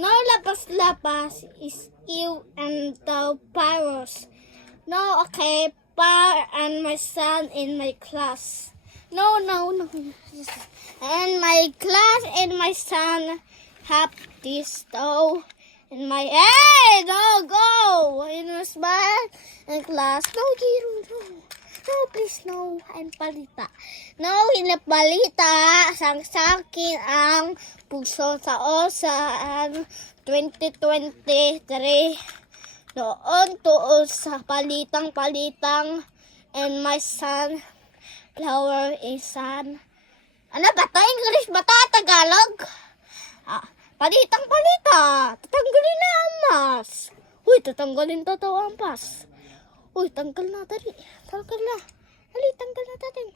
No lapas-lapas is you and the virus. No, okay, par and my son in my class. No. And my class and my son have this though. In my hey, no go. In my smile in class. No, Giro, no. No, please, no. I'm palita. No, hindi palita. Sang-sakin ang puso sa osaan 2023. Doon tuon sa palitang-palitang and my son, flower is son. Ano ba to? English ba to? Tagalog? Palitang-palita. Tatanggalin na ang mask. Uy, tatanggalin to ang pas. Uy, tanggal na, tali. Tanggal na. Dali, tanggal na natin.